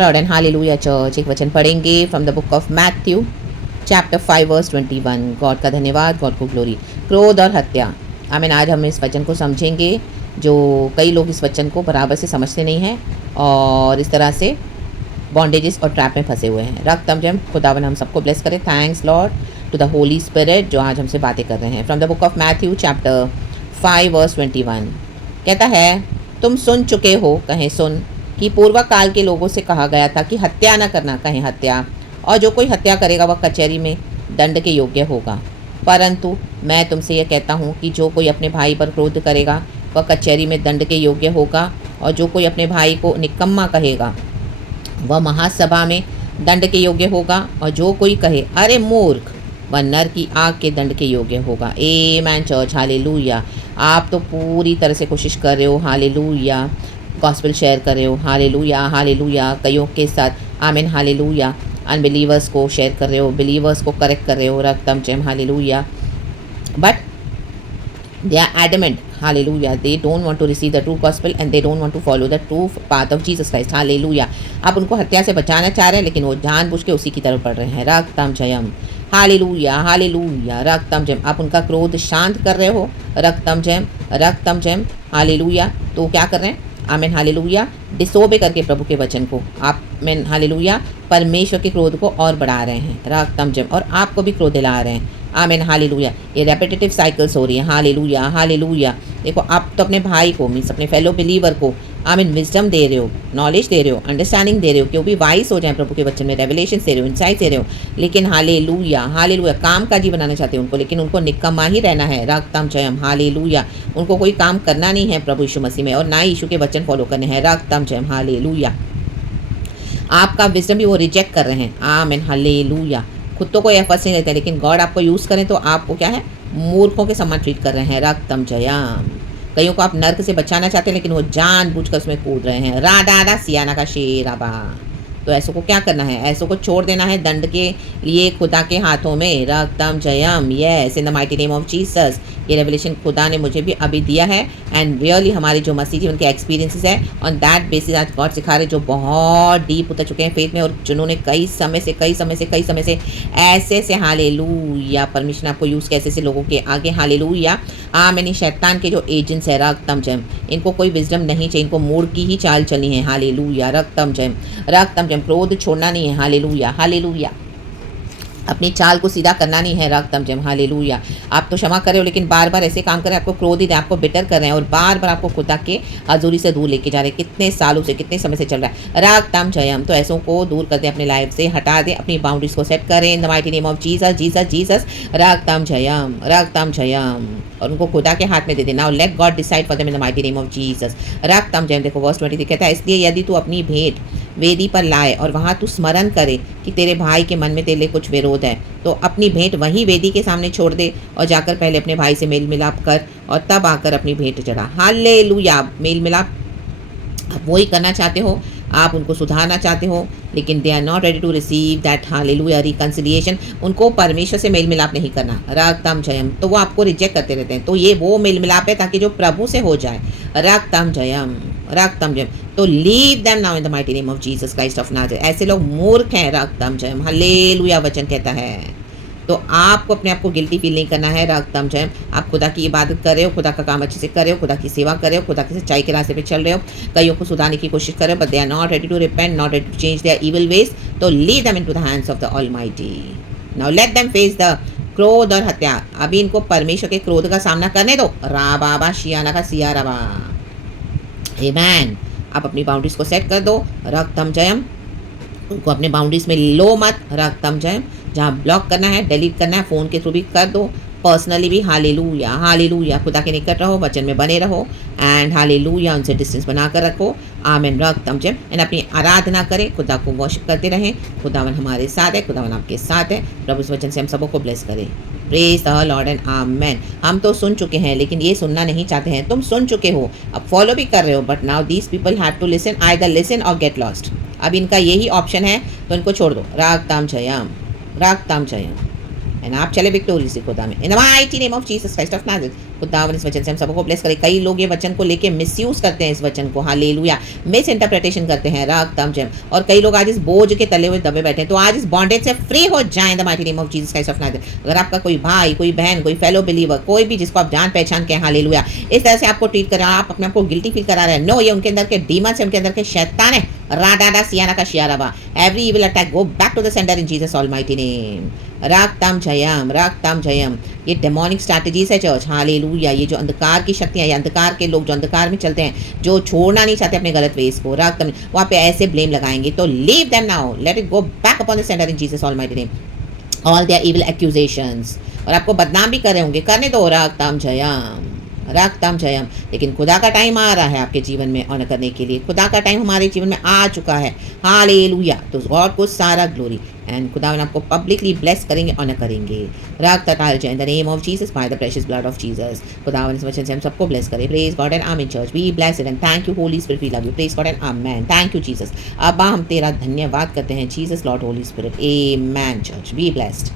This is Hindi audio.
Lord and Hallelujah Church। एक वचन पढ़ेंगे from the book of Matthew chapter 5 verse 21। God का धन्यवाद, गॉड को ग्लोरी। क्रोध और हत्या। आमीन। आज हम इस वचन को समझेंगे जो कई लोग इस वचन को बराबर से समझते नहीं हैं और इस तरह से बॉन्डेजेस और ट्रैप में फंसे हुए हैं। रक्त तमजम खुदावन हम सबको ब्लेस करे। Thanks Lord to the Holy Spirit जो आज हमसे बातें कर रहे हैं। From the book of Matthew chapter 5 verse 21 कहता है, तुम सुन चुके हो, कहें सुन, कि पूर्व काल के लोगों से कहा गया था कि हत्या न करना, कहें हत्या, और जो कोई हत्या करेगा वह कचहरी में दंड के योग्य होगा। परंतु मैं तुमसे यह कहता हूँ कि जो कोई अपने भाई पर क्रोध करेगा वह कचहरी में दंड के योग्य होगा, और जो कोई अपने भाई को निकम्मा कहेगा वह महासभा में दंड के योग्य होगा, और जो कोई कहे अरे मूर्ख वह नर की आग के दंड के योग्य होगा। आमेन चर्च, हालेलुया। आप तो पूरी तरह से कोशिश कर रहे हो, हालेलुया, गॉस्पेल शेयर कर रहे हो, हालेलुया हालेलुया, कईयों के साथ, आमीन, हालेलुया। अनबिलीवर्स को शेयर कर रहे हो, बिलीवर्स को करेक्ट कर रहे हो, रक्तम चैम, hallelujah. But they are adamant, hallelujah, they don't want to receive the true gospel and they don't want to follow the true path of Jesus Christ, hallelujah। आप उनको हत्या से बचाना चाह रहे हैं लेकिन वो जानबूझ के उसी की तरफ बढ़ रहे हैं। रक्तम जयम, हालेलुया हालेलुया, रक्तम जयम। आप उनका क्रोध शांत कर रहे हो, रक्तम जयम, रक्तम जयम, हालेलुया। तो क्या कर रहे हैं? आमीन, हालेलुया। डिसोबे करके प्रभु के वचन को आप में, हालेलुया, परमेश्वर के क्रोध को और बढ़ा रहे हैं, रक्तम जयम, और आपको भी क्रोध दिला रहे हैं। आमीन, हालेलुया। ये रेपिटेटिव साइकिल्स हो रही है, हालेलुया हालेलुया। देखो, आप तो अपने भाई को, मीन्स अपने फेलो बिलीवर को, आमीन, विजडम दे रहे हो, नॉलेज दे रहे हो, अंडरस्टैंडिंग दे रहे हो कि वो भी वाइस हो जाए प्रभु के वचन में, रेवलेशन दे रहे हो, इंसाइट दे रहे हो, लेकिन हालेलुया हालेलुया, काम काजी बनाना चाहते हो उनको, लेकिन उनको निकम्मा ही रहना है, रक्तम जयम, हालेलुया। उनको कोई काम करना नहीं है प्रभु यीशु मसीह में, और ना ही यीशु के वचन फॉलो करने हैं, रक्तम जयम, हालेलुया। आपका विजडम भी वो रिजेक्ट कर रहे हैं, आमीन, हालेलुया। खुद तो कोई एफर्ट्स नहीं लेते, लेकिन गॉड आपको यूज़ करें तो आपको क्या है, मूर्खों के समान ट्रीट कर रहे हैं, रक्तम जयम। कईयों को आप नर्क से बचाना चाहते हैं लेकिन वो जानबूझकर उसमें कूद रहे हैं, राधा सियाना का शेराबा। तो ऐसों को क्या करना है? ऐसों को छोड़ देना है दंड के लिए खुदा के हाथों में, रक्तम जयम, yes, in the mighty name of Jesus. ये रेवलेशन खुदा ने मुझे भी अभी दिया है, एंड रियली हमारे जो मसीह जीवन के एक्सपीरियंसेस है, ऑन दैट बेसिस आज गॉड सिखा रहे जो बहुत डीप उतर चुके हैं फेथ में, और जिन्होंने कई समय से ऐसे हालेलुया, परमिशन आपको यूज़ कैसे से लोगों के आगे, हालेलुया। आमीन। शैतान के जो एजेंट्स है, रक्तम जयम, इनको कोई विजडम नहीं चाहिए, इनको मूड की ही चाल चलनी है, हालेलुया, रक्तम जयम, रक्तम जयम। क्रोध छोड़ना नहीं है, हालेलुया हालेलुया। अपनी चाल को सीधा करना नहीं है, रक्तम जयम, हालेलुया। आप तो क्षमा कर रहे हो लेकिन बार बार ऐसे काम करें, आपको क्रोधित है, आपको बिटर कर रहे हैं, और बार बार आपको खुदा के हजूरी से दूर लेके जा रहे हैं। कितने सालों से, कितने समय से चल रहा है, रक्तम जयम। तो ऐसों को दूर कर दें, अपने लाइफ से हटा दें, अपनी बाउंड्रीज को सेट करें, in the mighty name of Jesus, Jesus Jesus, रक्तम जयम, रक्तम जयम, और उनको खुदा के हाथ में दे देना, और let God decide for them in the mighty name of Jesus, रक्तम जयम। देखो वर्स 23 कहता है, इसलिए यदि तू अपनी भेंट वेदी पर लाए और वहाँ तू स्मरण करे कि तेरे भाई के मन में तेरे लिए कुछ विरोध है, तो अपनी भेंट वहीं वेदी के सामने छोड़ दे और जाकर पहले अपने भाई से मेल मिलाप कर और तब आकर अपनी भेंट चढ़ा। हालेलुया। मेल मिलाप आप वही करना चाहते हो, आप उनको सुधारना चाहते हो, लेकिन they are not ready to receive that, hallelujah, reconciliation. उनको परमेश्वर से मेल मिलाप नहीं करना, रक्तम जयम, तो वो आपको रिजेक्ट करते रहते हैं। तो ये वो मेल मिलाप है ताकि जो प्रभु से हो जाए, रक्तम जयम, रक्तम जयम। तो leave them now in the mighty name of Jesus Christ of Nazareth. ऐसे लोग मूर्ख हैं, रक्तम जयम, हालेलुया, वचन कहता है। तो आपको अपने आप को गिल्टी फील नहीं करना है, रक्तम जयम। आप खुदा की इबादत कर रहे हो, खुदा का काम अच्छे से कर रहे हो, खुदा की सेवा कर रहे हो, खुदा की सच्चाई के रास्ते पे चल रहे हो, कईयों को सुधारने की कोशिश कर रहे हो, but they are not ready to repent, not ready to change their evil ways. तो leave them into the hands of the almighty. Now let them face the क्रोध और हत्या। अभी इनको परमेश्वर के क्रोध का सामना करने दो, रा बाबा शियाना का सिया रबा, आमेन। आप अपनी बाउंड्रीज को सेट कर दो, रक्तम जयम। उनको अपने बाउंड्रीज में लो मत, रक्तम जयम। जहाँ ब्लॉक करना है, डिलीट करना है, फ़ोन के थ्रू भी कर दो, पर्सनली भी, हालेलुया हालेलुया। खुदा के निकट रहो, वचन में बने रहो, एंड हालेलुया, उनसे डिस्टेंस बना कर रखो, आमीन, रक्तम जयम। एंड अपनी आराधना करें, खुदा को वर्शिप करते रहें। खुदावन हमारे साथ है, खुदावन आपके साथ है। प्रभु इस वचन से हम सबको ब्लेस करें। प्रेज द लॉर्ड एंड आमेन। हम तो सुन चुके हैं लेकिन ये सुनना नहीं चाहते हैं। तुम सुन चुके हो, अब फॉलो भी कर रहे हो, but now these people have to listen, either listen और गेट लॉस्ट। अब इनका यही ऑप्शन है, तो इनको छोड़ दो, रक्तम जयम, रक्तम जयम, एंड आप चले विक्टोरियसली खुदा में इन the mighty name of Jesus Christ of Nazareth. खुदावन इस वचन से हम सबको ब्लेस करे। कई लोग ये वचन को लेके मिसयूज करते हैं, इस वचन को हालेलुया मिस इंटरप्रिटेशन करते हैं राग तम जम, और कई लोग आज इस बोझ के तले हुए दबे बैठे हैं। तो आज इस बॉन्डेज से फ्री हो जाएं the mighty name of Jesus Christ of Nazareth. अगर आपका कोई भाई, कोई बहन, कोई फेलो बिलीवर, कोई भी जिसको आप जान पहचान के हालेलुया इस तरह से आपको ट्रीट कर रहा है, आप अपने आपको गिल्टी फील करा रहे हैं, नो, ये उनके अंदर के डीमंस है, उनके अंदर के शैतान है। राडाडा सियाना का शियाराबा, every evil attack go back to the centre in Jesus almighty name. रागताम जयम, रागताम जयम। ये डेमोनिक स्ट्रैटेजीज है चर्च, हालेलुया। ये जो अंधकार की शक्तियाँ, ये अंधकार के लोग जो अंधकार में चलते हैं, जो छोड़ना नहीं चाहते अपने गलत वेज को, रागताम वहाँ पे ऐसे ब्लेम लगाएंगे, तो leave them now, let it go back upon the centre in Jesus almighty name. All their evil accusations, और आपको बदनाम भी कर रहे होंगे, करने दो, रागताम जयम, रागताम जयम। लेकिन खुदा का टाइम आ रहा है आपके जीवन में ऑनर करने के लिए, खुदा का टाइम हमारे जीवन में आ चुका है, हालेलुया। तो गॉड को सारा ग्लोरी, एंड खुदावन आपको पब्लिकली ब्लेस करेंगे, ऑनर करेंगे। राग तटाल जय in the name of Jesus by the precious blood of Jesus. खुदावन इस वचन से हम सबको ब्लेस करें। Praise God and amen church, be blessed and thank you holy spirit, we love you. Praise God and amen, thank you Jesus. अब हम तेरा धन्यवाद करते हैं Jesus lord holy spirit, amen church, be blessed.